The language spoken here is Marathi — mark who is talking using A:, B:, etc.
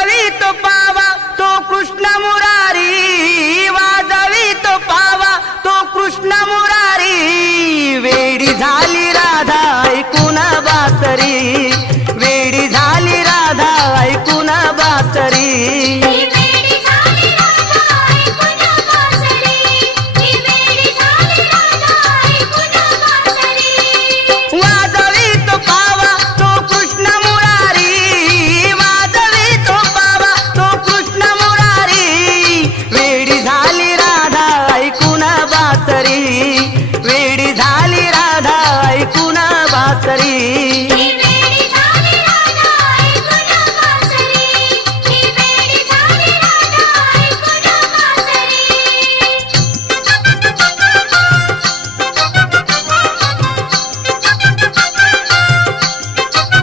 A: वाजवी तो पावा तो कृष्ण मुरारी. वाजवी तो पावा तो कृष्ण मुरारी. वेडी झाली राधा. वेडी झाली राधा ऐकून बासरी. वेडी झाली राधा ऐकून बासरी.